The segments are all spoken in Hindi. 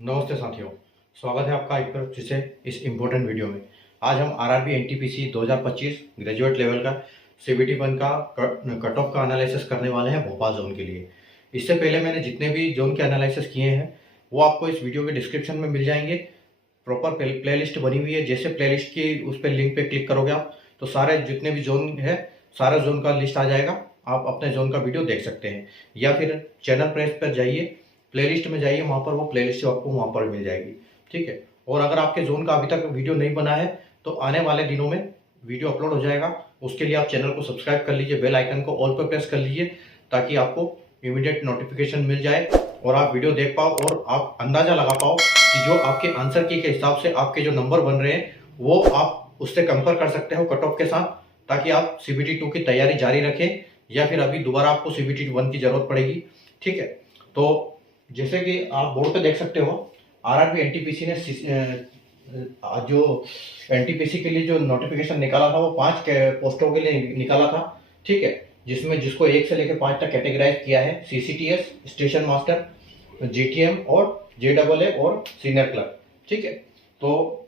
नमस्ते साथियों, स्वागत है आपका एक बार फिर से इस इम्पोर्टेंट वीडियो में। आज हम आरआरबी एनटीपीसी 2025 ग्रेजुएट लेवल का सीबीटी 1 का कट ऑफ का एनालिसिस करने वाले हैं भोपाल जोन के लिए। इससे पहले मैंने जितने भी जोन के एनालिसिस किए हैं वो आपको इस वीडियो के डिस्क्रिप्शन में मिल जाएंगे। प्रॉपर प्लेलिस्ट बनी हुई है। जैसे प्लेलिस्ट की उस पर लिंक पे क्लिक करोगे आप तो सारे जितने भी जोन है सारे जोन का लिस्ट आ जाएगा। आप अपने जोन का वीडियो देख सकते हैं या फिर चैनल प्रेस पर जाइए, प्लेलिस्ट में जाइए, वहाँ पर वो प्लेलिस्ट आपको वहाँ पर मिल जाएगी। ठीक है। और अगर आपके जोन का अभी तक वीडियो नहीं बना है तो आने वाले दिनों में वीडियो अपलोड हो जाएगा। उसके लिए आप चैनल को सब्सक्राइब कर लीजिए, बेल आइकन को ऑल पर प्रेस कर लीजिए ताकि आपको इमीडिएट नोटिफिकेशन मिल जाए और आप वीडियो देख पाओ और आप अंदाजा लगा पाओ कि जो आपके आंसर की के हिसाब से आपके जो नंबर बन रहे हैं वो आप उससे कंपेयर कर सकते हो कट ऑफ के साथ, ताकि आप सीबीटी 2 की तैयारी जारी रखें या फिर अभी दोबारा आपको सीबीटी 1 की जरूरत पड़ेगी। ठीक है। तो जैसे कि आप बोर्ड पे देख सकते हो, आरआरबी एनटीपीसी ने जो एनटीपीसी के लिए जो नोटिफिकेशन निकाला था वो 5 पोस्टों के लिए निकाला था। ठीक है। जिसमें जिसको 1 से लेकर 5 तक कैटेगराइज किया है, सीसीटीएस, स्टेशन मास्टर, जीटीएम और जेडबलए और सीनियर क्लर्क। ठीक है। तो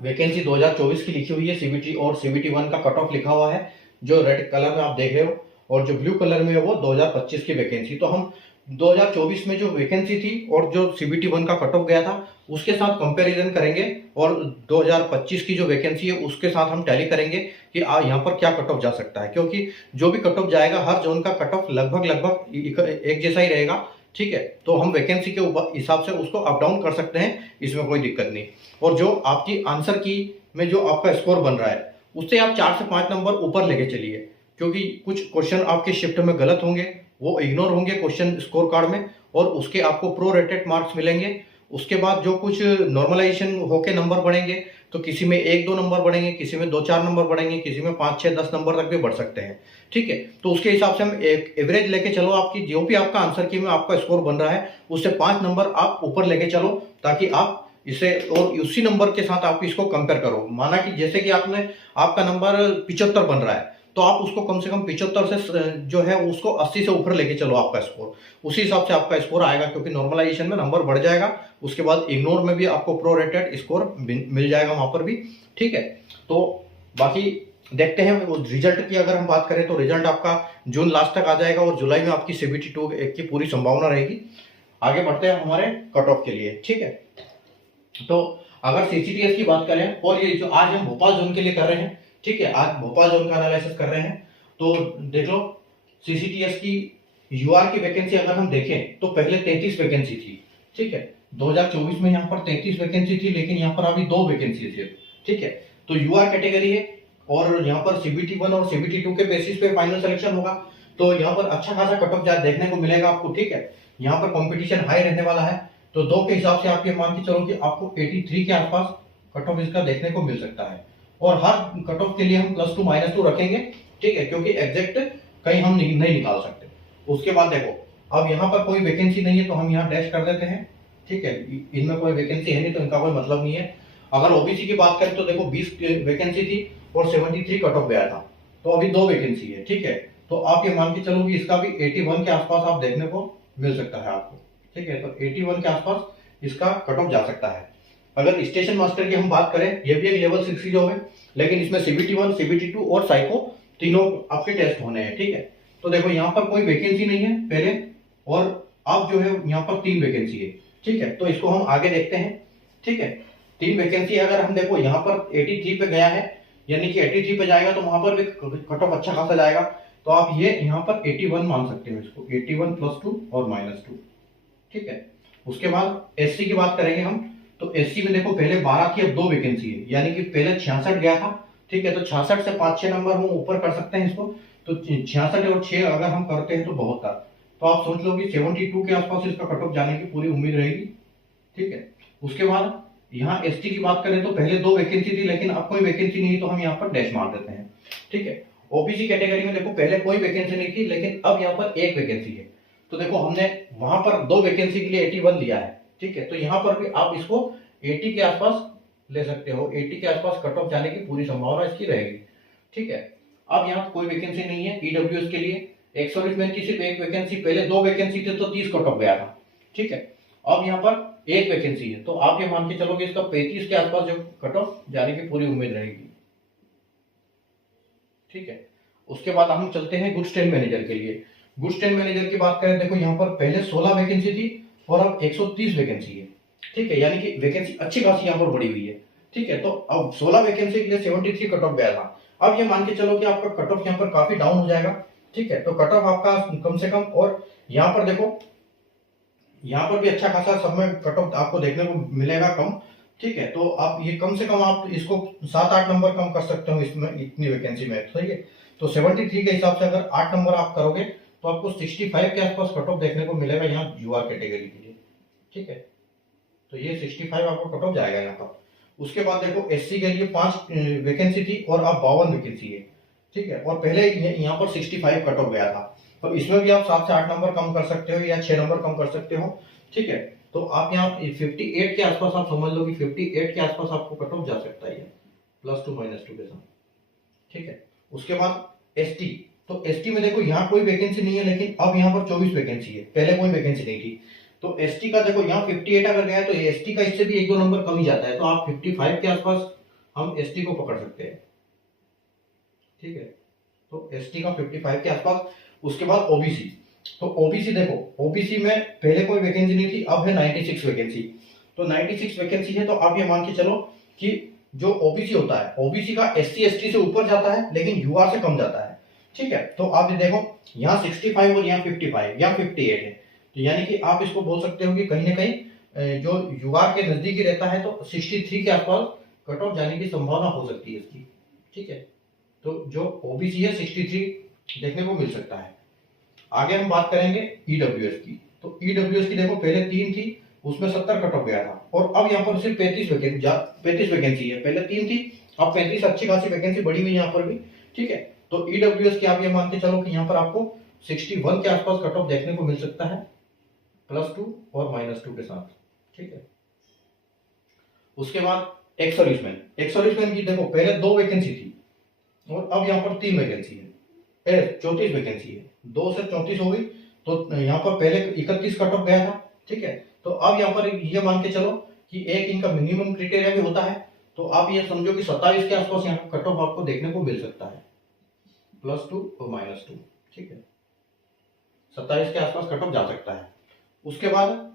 वैकेंसी 2024 की लिखी हुई है सीबीटी और सीबीटी 1 का कट ऑफ लिखा हुआ है जो रेड कलर में आप देख रहे हो, और जो ब्लू कलर में है वो 2025 की वैकेंसी। तो हम 2024 में जो वैकेंसी थी और जो सीबीटी 1 का कट ऑफ गया था उसके साथ कंपैरिजन करेंगे और 2025 की जो वैकेंसी है उसके साथ हम टैली करेंगे कि यहाँ पर क्या कट ऑफ जा सकता है, क्योंकि जो भी कट ऑफ जाएगा हर जोन का कट ऑफ लगभग एक जैसा ही रहेगा। ठीक है। तो हम वैकेंसी के ऊपर हिसाब से उसको अप डाउन कर सकते हैं, इसमें कोई दिक्कत नहीं। और जो आपकी आंसर की में जो आपका स्कोर बन रहा है उससे आप 4 से 5 नंबर ऊपर लेके चलिए, क्योंकि कुछ क्वेश्चन आपके शिफ्ट में गलत होंगे, वो इग्नोर होंगे क्वेश्चन स्कोर कार्ड में और उसके आपको प्रो रेटेड मार्क्स मिलेंगे। उसके बाद जो कुछ नॉर्मलाइजेशन होके नंबर बढ़ेंगे तो किसी में 1-2 नंबर बढ़ेंगे, किसी में 2-4 नंबर बढ़ेंगे, किसी में 5-6-10 नंबर तक भी बढ़ सकते हैं। ठीक है। तो उसके हिसाब से हम एक एवरेज लेके चलो, आपकी जो भी आपका आंसर की में आपका स्कोर बन रहा है उससे 5 नंबर आप ऊपर लेके चलो, ताकि आप इसे और उसी नंबर के साथ आप इसको कंपेयर करो। माना कि जैसे कि आपका नंबर 75 बन रहा है तो आप उसको कम से कम 75 से जो है उसको 80 से ऊपर लेके चलो आपका स्कोर, उसी हिसाब से आपका स्कोर आएगा, क्योंकि नॉर्मलाइजेशन में नंबर बढ़ जाएगा। उसके बाद इग्नोर में भी आपको प्रो रेटेड स्कोर मिल जाएगा वहां पर भी। ठीक है। तो बाकी देखते हैं रिजल्ट की अगर हम बात करें तो रिजल्ट आपका जून लास्ट तक आ जाएगा और जुलाई में आपकी सीबीटी 2 की पूरी संभावना रहेगी। आगे बढ़ते हैं हमारे कट ऑफ के लिए। ठीक है। तो अगर सीसीटीएस की बात करें और ये जो आज हम भोपाल जोन के लिए कर रहे हैं, ठीक है, आज भोपाल जोन का एनालिसिस कर रहे हैं, तो देख लो सीसीटीएस की यूआर की वैकेंसी अगर हम देखें तो पहले 33 वैकेंसी थी। ठीक है। 2024 में यहाँ पर 33 वैकेंसी थी, लेकिन यहाँ पर अभी 2 वैकेंसी थी। ठीक है। तो यूआर कैटेगरी है और यहाँ पर सीबीटी 1 और सीबीटी 2 के बेसिस पे फाइनल सिलेक्शन होगा, तो यहाँ पर अच्छा खासा कट ऑफ देखने को मिलेगा आपको। ठीक है। यहाँ पर कॉम्पिटिशन हाई रहने वाला है, तो 2 के हिसाब से आप ये मान के चलो कि आपको 83 के आसपास कट ऑफ इसका देखने को मिल सकता है। और हर कट ऑफ के लिए हम +2 -2 रखेंगे। ठीक है। क्योंकि एग्जैक्ट कहीं हम नहीं निकाल सकते। उसके बाद देखो, अब यहाँ पर कोई वैकेंसी नहीं है तो हम यहाँ डैश कर देते हैं। ठीक है। इनमें कोई वैकेंसी है नहीं तो इनका कोई मतलब नहीं है। अगर ओबीसी की बात करें तो देखो 20 वैकेंसी थी और 73 कट ऑफ गया था, तो अभी 2 वैकेंसी है। ठीक है। तो आप ये मान के चलो कि इसका भी 81 के आसपास आप देखने को मिल सकता है आपको। ठीक है। तो 81 के आसपास इसका कट ऑफ जा सकता है। अगर स्टेशन मास्टर की हम बात करें, ये भी एक लेवल 6 की जॉब है, लेकिन इसमें सीबीटी 1, सीबीटी 2 और साइको तीनों आपके टेस्ट होने हैं। ठीक है। तो देखो यहाँ पर कोई वैकेंसी नहीं है पहले, और अब जो है यहाँ पर 3 वैकेंसी है। ठीक है। तो इसको हम आगे देखते हैं। ठीक है। 3 वैकेंसी अगर हम देखो यहाँ पर 83 पे गया है, यानी कि 83 पे जाएगा तो वहां पर भी कट ऑफ अच्छा खासा जाएगा। तो आप ये यहाँ पर 81 मान सकते हो इसको, 81 +2 और -2। ठीक है। उसके बाद एससी की बात करेंगे हम, तो एससी में देखो पहले 12 थी, अब 2 वैकेंसी है, यानी कि पहले 66 गया था। ठीक है। तो 66 से 5-6 नंबर हम ऊपर कर सकते हैं इसको। तो 66 और 6 अगर हम करते हैं तो 72, तो आप सोच लो कि 72 के आसपास इसका कट ऑफ जाने की पूरी उम्मीद रहेगी। ठीक है। उसके बाद यहाँ एसटी की बात करें तो पहले 2 वैकेंसी थी, लेकिन अब कोई वैकेंसी नहीं, तो हम यहाँ पर डैश मार देते हैं। ठीक है। ओबीसी कैटेगरी में देखो पहले कोई वैकेंसी नहीं थी, लेकिन अब यहाँ पर 1 वैकेंसी है। तो देखो हमने वहां पर 2 वैकेंसी के लिए 81 लिया है। ठीक है। तो यहाँ पर भी आप इसको 80 के आसपास ले सकते हो, 80 के आसपास कट ऑफ जाने की पूरी संभावना इसकी रहेगी। ठीक है। अब यहाँ कोई वैकेंसी नहीं है ईडब्ल्यूएस के लिए। एक्स सर्विसमैन की सिर्फ 1 वैकेंसी, पहले 2 वैकेंसी थे तो 30 कट ऑफ गया था। ठीक है। अब यहाँ पर एक वैकेंसी है, तो आप ये मान के चलो कि इसका 35 के आसपास जो कट ऑफ जाने की पूरी उम्मीद रहेगी। ठीक है, उसके बाद हम चलते हैं गुड्स ट्रेन मैनेजर के लिए। गुड्स ट्रेन मैनेजर की बात करें, देखो यहाँ पर पहले 16 वैकेंसी थी और अब 130 वैकेंसी है। ठीक है, यानी कि वैकेंसी अच्छी खासी यहाँ पर बढ़ी हुई है। ठीक है, तो अब 16 वैकेंसी के लिए 73 कट ऑफ गया था। अब ये मान के चलो कि आपका कट ऑफ यहाँ पर काफी डाउन हो जाएगा। ठीक है, तो कट ऑफ आपका कम से कम, और यहाँ पर देखो यहाँ पर भी अच्छा खासा सब में कट ऑफ आपको देखने को मिलेगा कम। ठीक है, तो आप ये कम से कम आप इसको 7-8 नंबर कम कर सकते हो इसमें, इतनी वैकेंसी में। सही है, तो 73 के हिसाब से अगर 8 नंबर आप करोगे तो आपको 65 के आसपास कट ऑफ देखने को मिलेगा यहाँ यूआर कैटेगरी के लिए। ठीक है, तो ये 65 आपको कट ऑफ जाएगा यहाँ पर। उसके बाद देखो एससी के लिए 5 वैकेंसी थी और अब 52 वैकेंसी है। ठीक है, और पहले यहाँ पर 65 कट ऑफ गया था, तो इसमें भी आप 7 से 8 नंबर कम कर सकते हो या 6 नंबर कम कर सकते हो। ठीक है, तो आप यहाँ 58 के आसपास आप समझ लो कि 58 के आसपास आपको कट ऑफ जा सकता है +2 -2 के साथ। ठीक है, उसके बाद एसटी, तो एसटी में देखो यहाँ कोई वैकेंसी नहीं है, लेकिन अब यहाँ पर 24 वैकेंसी है, पहले कोई वैकेंसी नहीं थी। तो एसटी का देखो यहाँ 58 अगर गया तो एसटी का इससे भी 1-2 नंबर कम ही जाता है, तो आप 55 के आसपास हम एसटी को पकड़ सकते हैं। ठीक है, तो एसटी का 55 के आसपास। उसके बाद ओबीसी, तो ओबीसी देखो ओबीसी में पहले कोई वैकेंसी नहीं थी, अब है 96 वैकेंसी। तो 96 वैकेंसी है, तो आप ये मान के चलो कि जो ओबीसी होता है, ओबीसी का एससी एसटी से ऊपर जाता है लेकिन यूआर से कम जाता है। ठीक है, तो आप ये देखो यहाँ 65 और यहाँ 55, यहाँ 58 है, तो यानी कि आप इसको बोल सकते हो कि कहीं ना कहीं जो यूआर के नजदीकी रहता है, तो 63 के आसपास कट ऑफ जाने की संभावना हो सकती है इसकी। ठीक है, तो जो ओबीसी है 63 देखने को मिल सकता है। आगे हम बात करेंगे ईडब्ल्यूएस की, तो ईडब्ल्यूएस की देखो पहले 3 थी, उसमें 70 कट ऑफ गया था, और अब यहाँ पर सिर्फ 35 वैकेंसी है, पहले 3 थी, अब 35, अच्छी खासी वैकेंसी बढ़ी हुई यहाँ पर भी। ठीक है, तो ईडब्ल्यूएस की आप ये मान के चलो कि यहाँ पर आपको 61 के आसपास कट ऑफ देखने को मिल सकता है, +2 और -2 के साथ। ठीक है, उसके बाद एक्स सर्विसमैन की देखो पहले 2 वैकेंसी थी और अब यहाँ पर 3 वैकेंसी है, 34 वैकेंसी है, 2 से 34 हो गई। तो यहाँ पर पहले 31 कट ऑफ गया था। ठीक है, तो अब यहाँ पर ये मान के चलो कि एक इनका मिनिमम क्राइटेरिया भी होता है, तो आप ये समझो कि 27 के आसपास यहाँ कट ऑफ आपको देखने को मिल सकता है, +2 और -2। ठीक है, 27 के आसपास कट ऑफ जा सकता है। उसके बाद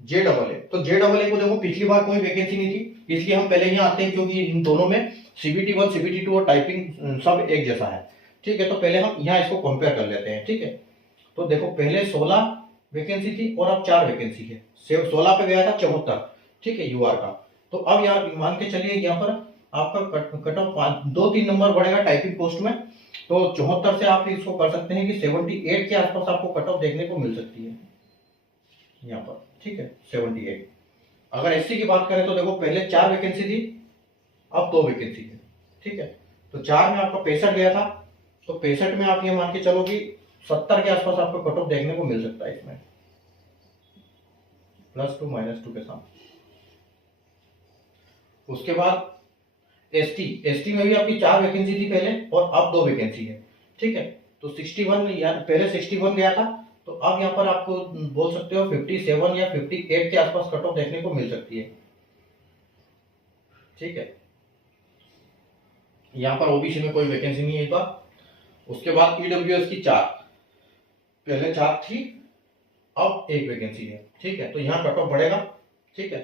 JAA, तो JAA को देखो पिछली बार कोई वैकेंसी नहीं थी, इसलिए हम पहले यहाँ आते हैं क्योंकि इन दोनों में CBT1 CBT2 और टाइपिंग सब एक जैसा है। ठीक है, तो पहले हम यहाँ इसको कंपेयर कर लेते हैं। ठीक है, तो देखो पहले 16 वैकेंसी थी और अब 4 वैकेंसी है, 16 पे गया था 74। ठीक है, यूआर का, तो अब यहाँ मान के चलिए यहाँ पर आपका कट ऑफ 2-3 नंबर बढ़ेगा टाइपिंग पोस्ट में, तो 74 से आप इसको कर सकते हैं कि 78 के आसपास आपको कट ऑफ देखने को मिल सकती है यहाँ पर। ठीक है, 78। अगर एससी की बात करें तो देखो पहले 4 वैकेंसी थी, अब 2 वैकेंसी है। ठीक है, तो 4 में आपका 65 गया था, तो 65 में आप ये मान के चलो कि 70 के आसपास आपको कट ऑफ देखने को मिल सकता है इसमें, +2 -2 के साथ। उसके बाद एसटी में भी आपकी 4 वैकेंसी थी पहले और अब 2 वैकेंसी है। ठीक है, तो 61 या पहले 61 गया था, तो अब यहाँ पर आपको बोल सकते हो 57 या 58 के आसपास कट ऑफ देखने को मिल सकती है। ठीक है, यहाँ पर ओबीसी में कोई वैकेंसी नहीं है इस बार। उसके बाद ईडब्ल्यूएस की 4, पहले 4 थी, अब 1 वैकेंसी है। ठीक है, तो यहाँ कट ऑफ बढ़ेगा। ठीक है,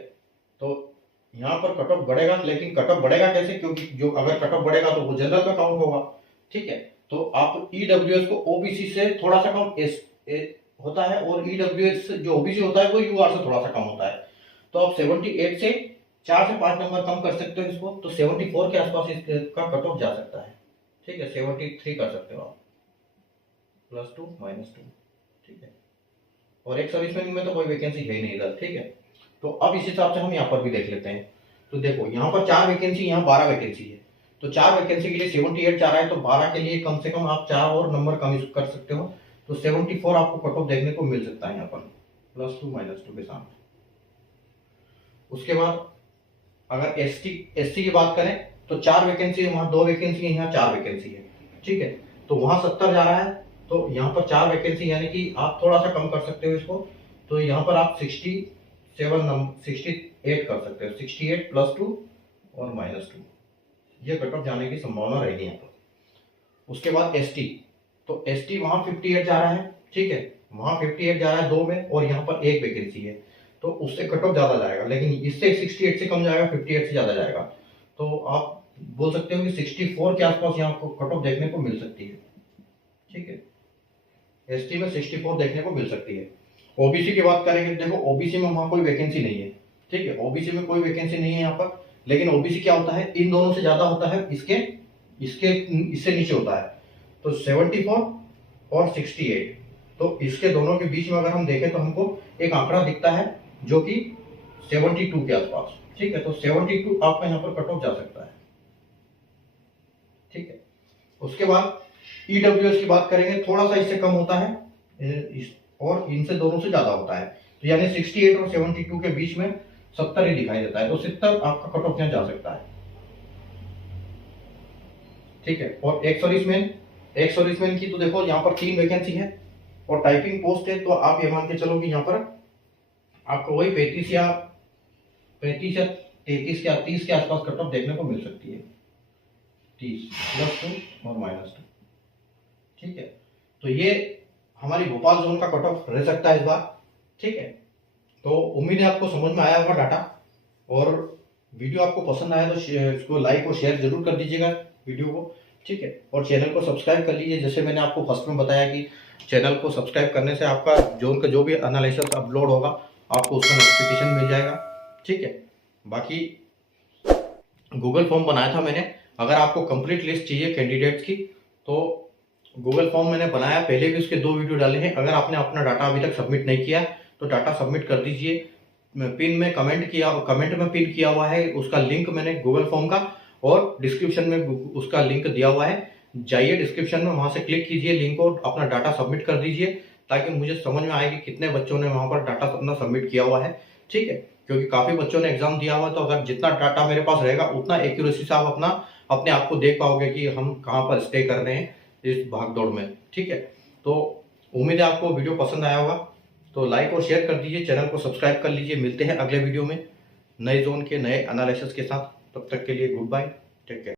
तो यहाँ पर कट ऑफ बढ़ेगा, लेकिन कट ऑफ बढ़ेगा कैसे, क्योंकि जो अगर कट ऑफ बढ़ेगा तो वो जनरल में काउंट होगा। ठीक है, तो आप ईडब्ल्यूएस को ओबीसी से थोड़ा सा कम होता है, और ईडब्ल्यूएस जो ओबीसी होता है वो यूआर से थोड़ा सा कम होता है, तो आप 78 से 4 से 5 नंबर कम कर सकते हो इसको, तो 74 के आसपास इसका कट ऑफ जा सकता है। ठीक है, 73 कर सकते हो आप, +2 -2। ठीक है, और एक सर्विसमैन में तो कोई वैकेंसी है ही नहीं इधर। ठीक है, तो अब इस हिसाब से हम यहाँ पर भी देख लेते हैं। तो देखो यहाँ पर 4 वैकेंसी, यहाँ 12 वैकेंसी है, तो 4 वैकेंसी के लिए 78 चाह रहा है, तो 12 के लिए कम से कम आप 4 और नंबर कम कर सकते हो, तो 74 आपको कट ऑफ देखने को मिल सकता है यहाँ पर, +2 -2 के साथ। उसके बाद अगर एसटी की बात करें तो 4 वैकेंसी है, वहाँ 2 वैकेंसी है, यहाँ 4 वैकेंसी है। ठीक है, तो वहाँ 70 जा रहा है, तो यहाँ पर 4 वैकेंसी, यानी कि आप थोड़ा सा कम कर सकते हो इसको, तो यहाँ पर आप 68 कर सकते हैं, 68 + 2 और -2, ये कट ऑफ जाने की संभावना रहेगी यहाँ पर। उसके बाद एसटी, तो एसटी वहाँ 58 जा रहा है, ठीक है, वहाँ 58 जा रहा है 2 में, और यहाँ पर एक वैकेंसी है, तो उससे कट ऑफ ज़्यादा जाएगा, लेकिन इससे 68 से कम जाएगा, 58 से ज़्यादा जाएगा। तो आप बोल सकते हो कि 64 के आसपास यहाँ आपको कट ऑफ देखने को मिल सकती है, ठीक है, एसटी में 64 देखने को मिल सकती है। ओबीसी की बात करेंगे, देखो ओबीसी में वहाँ कोई वैकेंसी नहीं है, ठीक है, ओबीसी में कोई वैकेंसी नहीं है यहाँ पर, लेकिन ओबीसी क्या होता है, इन दोनों से ज़्यादा होता है, इसके इससे नीचे होता है, तो 74 और 68, तो इसके दोनों के बीच में अगर हम देखें तो हमको एक आंकड़ा दिखता है जो कि 72 के आसपास, ठीक है, तो 72 आपका यहाँ पर कट ऑफ जा सकता है, ठीक है। उसके बाद ईडब्ल्यूएस की बात करेंगे, थोड़ा सा इससे कम होता है और इनसे दोनों से ज्यादा होता है, तो यानी 68 और 72 के बीच में 70 ही दिखाई देता है, तो 70 आपका कट ऑफ यहाँ जा सकता है, ठीक है। और एक सर्विसमैन की तो देखो यहाँ पर 3 वैकेंसी है और टाइपिंग पोस्ट है, तो आप ये मान के चलो कि यहाँ पर आपको वही 35 या 33 या 30 के आसपास कट ऑफ देखने को मिल सकती है, 30 + 2 और -2, ठीक है। तो ये हमारी भोपाल जोन का कट ऑफ रह सकता है इस बार, ठीक है। तो उम्मीद है आपको समझ में आया होगा डाटा, और वीडियो आपको पसंद आया तो इसको लाइक और शेयर जरूर कर दीजिएगा वीडियो को, ठीक है, और चैनल को सब्सक्राइब कर लीजिए। जैसे मैंने आपको फर्स्ट में बताया कि चैनल को सब्सक्राइब करने से आपका जोन का जो भी एनालिसिस अपलोड होगा आपको उसका नोटिफिकेशन मिल जाएगा, ठीक है। बाकी गूगल फॉर्म बनाया था मैंने, अगर आपको कंप्लीट लिस्ट चाहिए कैंडिडेट्स की तो गूगल फॉर्म मैंने बनाया, पहले भी उसके 2 वीडियो डाले हैं। अगर आपने अपना डाटा अभी तक सबमिट नहीं किया तो डाटा सबमिट कर दीजिए, पिन में कमेंट में पिन किया हुआ है उसका लिंक मैंने गूगल फॉर्म का, और डिस्क्रिप्शन में उसका लिंक दिया हुआ है, जाइए डिस्क्रिप्शन में, वहां से क्लिक कीजिए लिंक को, अपना डाटा सबमिट कर दीजिए, ताकि मुझे समझ में आए कि कितने बच्चों ने वहां पर डाटा अपना सबमिट किया हुआ है, ठीक है, क्योंकि काफी बच्चों ने एग्जाम दिया हुआ है, तो अगर जितना डाटा मेरे पास रहेगा उतना एक्यूरेसी से आप अपने आप को देख पाओगे कि हम कहाँ पर स्टे कर रहे हैं इस भागदौड़ में, ठीक है। तो उम्मीद है आपको वीडियो पसंद आया होगा, तो लाइक और शेयर कर दीजिए, चैनल को सब्सक्राइब कर लीजिए। मिलते हैं अगले वीडियो में नए जोन के नए एनालिसिस के साथ, तब तक के लिए गुड बाय, टेक केयर।